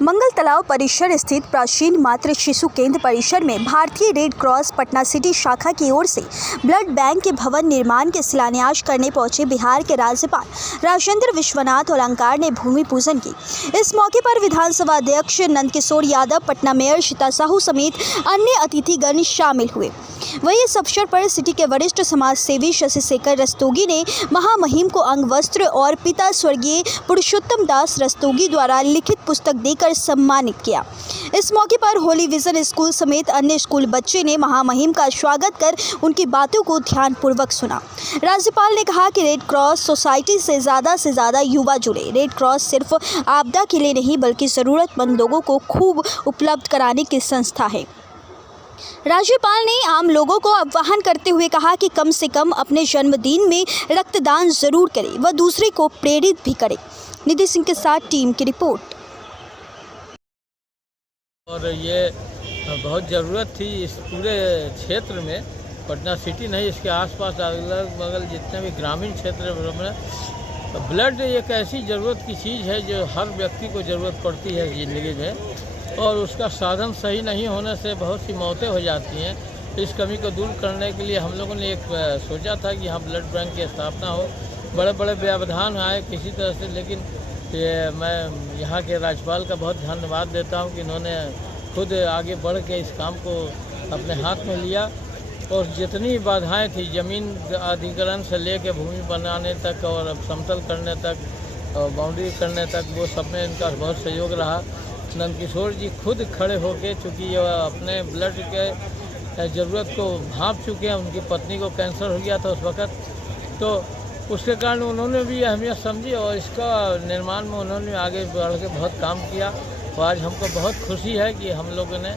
मंगल तालाब परिसर स्थित प्राचीन मातृ शिशु केंद्र परिसर में भारतीय रेड क्रॉस पटना सिटी शाखा की ओर से ब्लड बैंक के भवन निर्माण के शिलान्यास करने पहुंचे बिहार के राज्यपाल राजेंद्र विश्वनाथ अलंकार ने भूमि पूजन की। इस मौके पर विधानसभा अध्यक्ष नंदकिशोर यादव, पटना मेयर शीता साहू समेत अन्य अतिथिगण शामिल हुए। वहीं इस अवसर पर सिटी के वरिष्ठ समाज सेवी शशि शेखर रस्तोगी ने महामहिम को अंग वस्त्र और पिता स्वर्गीय पुरुषोत्तम दास रस्तोगी द्वारा लिखित पुस्तक देकर सम्मानित किया। इस मौके पर होली विजन स्कूल समेत अन्य स्कूल बच्चे ने महामहिम का स्वागत कर उनकी बातों को ध्यानपूर्वक सुना। राज्यपाल ने कहा कि रेड क्रॉस सोसाइटी से ज़्यादा युवा जुड़े। रेड क्रॉस सिर्फ आपदा के लिए नहीं बल्कि ज़रूरतमंद लोगों को खूब उपलब्ध कराने की संस्था है। राज्यपाल ने आम लोगों को आह्वान करते हुए कहा कि कम से कम अपने जन्मदिन में रक्तदान जरूर करें व दूसरे को प्रेरित भी करें। निधि सिंह के साथ टीम की रिपोर्ट। और ये बहुत ज़रूरत थी इस पूरे क्षेत्र में, पटना सिटी नहीं इसके आसपास अगल बगल जितने भी ग्रामीण क्षेत्र में ब्लड एक ऐसी ज़रूरत की चीज़ है जो हर व्यक्ति को ज़रूरत पड़ती है ज़िंदगी में, और उसका साधन सही नहीं होने से बहुत सी मौतें हो जाती हैं। इस कमी को दूर करने के लिए हम लोगों ने एक सोचा था कि यहाँ ब्लड बैंक की स्थापना हो। बड़े बड़े व्यवधान आए किसी तरह से, लेकिन मैं यहाँ के राज्यपाल का बहुत धन्यवाद देता हूँ कि इन्होंने खुद आगे बढ़ के इस काम को अपने हाथ में लिया, और जितनी बाधाएं थी ज़मीन अधिग्रहण से लेकर भूमि बनाने तक और समतल करने तक और बाउंड्री करने तक, वो सब में इनका बहुत सहयोग रहा। नंदकिशोर जी खुद खड़े होके, चूँकि ये अपने ब्लड के ज़रूरत को भांप चुके हैं, उनकी पत्नी को कैंसर हो गया था उस वक़्त, तो उसके कारण उन्होंने भी अहमियत समझी और इसका निर्माण में उन्होंने आगे बढ़ के बहुत काम किया। तो आज हमको बहुत खुशी है कि हम लोगों ने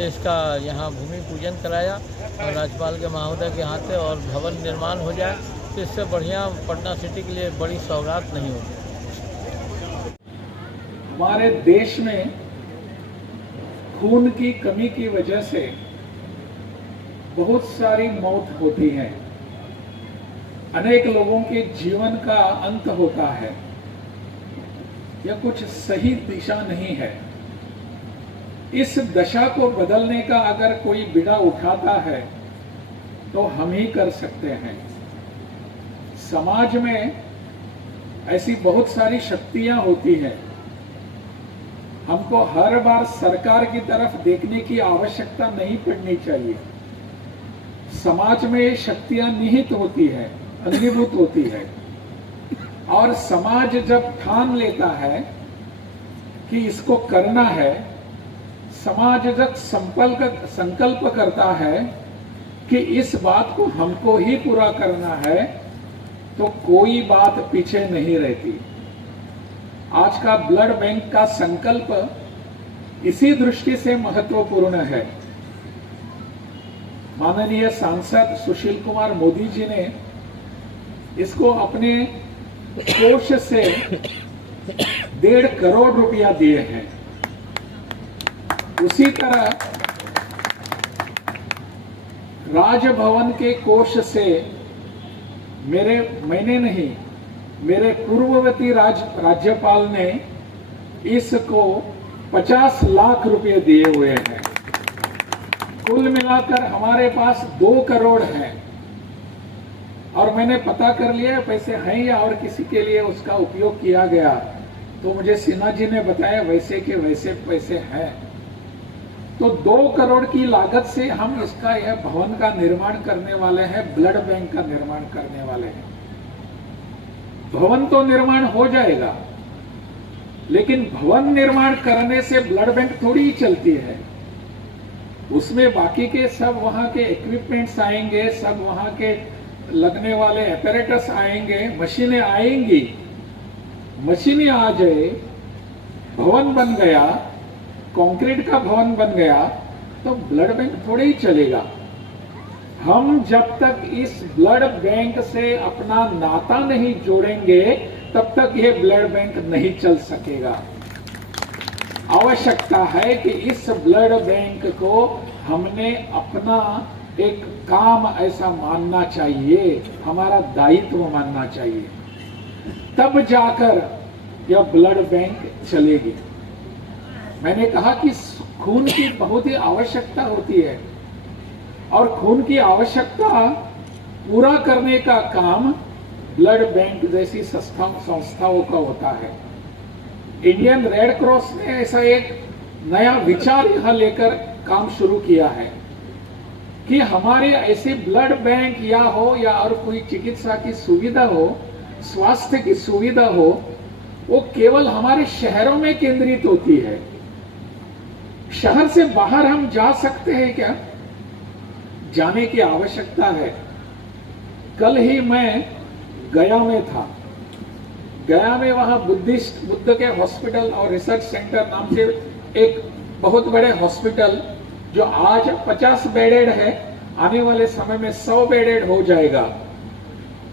इसका यहाँ भूमि पूजन कराया और राज्यपाल के महोदय के हाथ और भवन निर्माण हो जाए, तो इससे बढ़िया पटना सिटी के लिए बड़ी सौगात नहीं होगी। हमारे देश में खून की कमी की वजह से बहुत सारी मौत होती है, अनेक लोगों के जीवन का अंत होता है। यह कुछ सही दिशा नहीं है। इस दशा को बदलने का अगर कोई बीड़ा उठाता है तो हम ही कर सकते हैं। समाज में ऐसी बहुत सारी शक्तियां होती हैं। हमको हर बार सरकार की तरफ देखने की आवश्यकता नहीं पड़नी चाहिए। समाज में शक्तियां निहित होती है, अंगीभूत होती है, और समाज जब ठान लेता है कि इसको करना है, समाज जब संकल्प करता है कि इस बात को हमको ही पूरा करना है, तो कोई बात पीछे नहीं रहती। आज का ब्लड बैंक का संकल्प इसी दृष्टि से महत्वपूर्ण है। माननीय सांसद सुशील कुमार मोदी जी ने इसको अपने कोष से 1.5 करोड़ रुपया दिए हैं। उसी तरह राजभवन के कोष से मैंने नहीं, मेरे पूर्ववर्ती राज्यपाल ने इसको 50 लाख रुपए दिए हुए हैं। कुल मिलाकर हमारे पास 2 करोड़ हैं, और मैंने पता कर लिया पैसे हैं या और किसी के लिए उसका उपयोग किया गया, तो मुझे सिन्हा जी ने बताया वैसे के वैसे पैसे हैं। तो 2 करोड़ की लागत से हम इसका यह भवन का निर्माण करने वाले हैं, ब्लड बैंक का निर्माण करने वाले हैं। भवन तो निर्माण हो जाएगा, लेकिन भवन निर्माण करने से ब्लड बैंक थोड़ी ही चलती है। उसमें बाकी के सब वहां के इक्विपमेंट्स आएंगे, सब वहां के लगने वाले एपरेटस आएंगे, मशीनें आएंगी। मशीनें आ जाए, भवन बन गया, कंक्रीट का भवन बन गया, तो ब्लड बैंक थोड़े ही चलेगा। हम जब तक इस ब्लड बैंक से अपना नाता नहीं जोड़ेंगे, तब तक ये ब्लड बैंक नहीं चल सकेगा। आवश्यकता है कि इस ब्लड बैंक को हमने अपना एक काम ऐसा मानना चाहिए, हमारा दायित्व मानना चाहिए, तब जाकर यह ब्लड बैंक चलेगी। मैंने कहा कि खून की बहुत ही आवश्यकता होती है और खून की आवश्यकता पूरा करने का काम ब्लड बैंक जैसी संस्थाओं का होता है। इंडियन रेड क्रॉस ने ऐसा एक नया विचार यहां लेकर काम शुरू किया है कि हमारे ऐसे ब्लड बैंक या हो या और कोई चिकित्सा की सुविधा हो, स्वास्थ्य की सुविधा हो, वो केवल हमारे शहरों में केंद्रित होती है। शहर से बाहर हम जा सकते हैं क्या? जाने की आवश्यकता है। कल ही मैं गया में था। गया में वहां बुद्ध के हॉस्पिटल और रिसर्च सेंटर नाम से एक बहुत बड़े हॉस्पिटल जो आज 50 बेडेड है, आने वाले समय में 100 बेडेड हो जाएगा।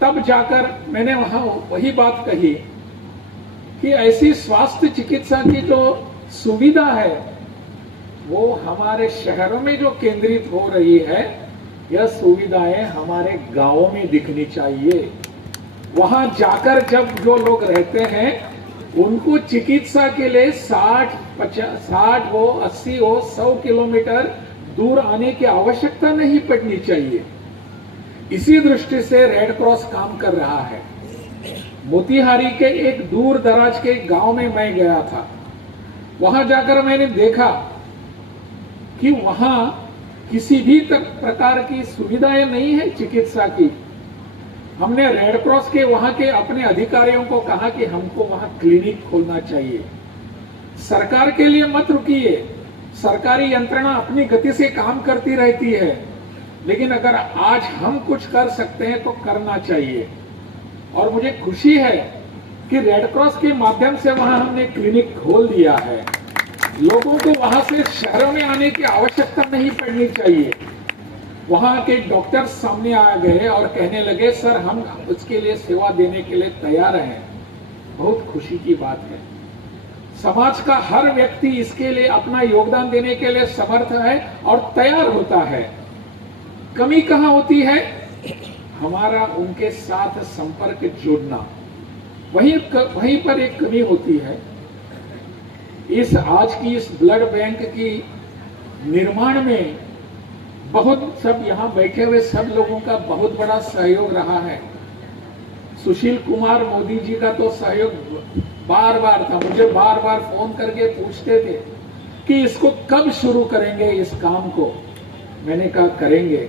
तब जाकर मैंने वहां वही बात कही कि ऐसी स्वास्थ्य चिकित्सा की जो सुविधा है वो हमारे शहरों में जो केंद्रित हो रही है, यह सुविधाएं हमारे गांवों में दिखनी चाहिए। वहां जाकर जब जो लोग रहते हैं उनको चिकित्सा के लिए 60 हो, 80 हो, 100 किलोमीटर दूर आने की आवश्यकता नहीं पड़नी चाहिए। इसी दृष्टि से रेड क्रॉस काम कर रहा है। मोतिहारी के एक दूर दराज के गांव में मैं गया था। वहां जाकर मैंने देखा कि वहां किसी भी प्रकार की सुविधाएं नहीं है चिकित्सा की। हमने रेड क्रॉस के वहां के अपने अधिकारियों को कहा कि हमको वहां क्लिनिक खोलना चाहिए। सरकार के लिए मत रुकिए, सरकारी यंत्रणा अपनी गति से काम करती रहती है, लेकिन अगर आज हम कुछ कर सकते हैं तो करना चाहिए। और मुझे खुशी है कि रेड क्रॉस के माध्यम से वहां हमने क्लिनिक खोल दिया है। लोगों को वहां से शहरों में आने की आवश्यकता नहीं पड़नी चाहिए। वहां के डॉक्टर सामने आ गए और कहने लगे, सर हम उसके लिए सेवा देने के लिए तैयार हैं। बहुत खुशी की बात है। समाज का हर व्यक्ति इसके लिए अपना योगदान देने के लिए समर्थ है और तैयार होता है। कमी कहां होती है? हमारा उनके साथ संपर्क जोड़ना, वहीं पर एक कमी होती है। आज की इस ब्लड बैंक की निर्माण में बहुत सब यहां बैठे हुए सब लोगों का बहुत बड़ा सहयोग रहा है। सुशील कुमार मोदी जी का तो सहयोग बार बार था। मुझे बार बार फोन करके पूछते थे कि इसको कब शुरू करेंगे इस काम को। मैंने कहा करेंगे।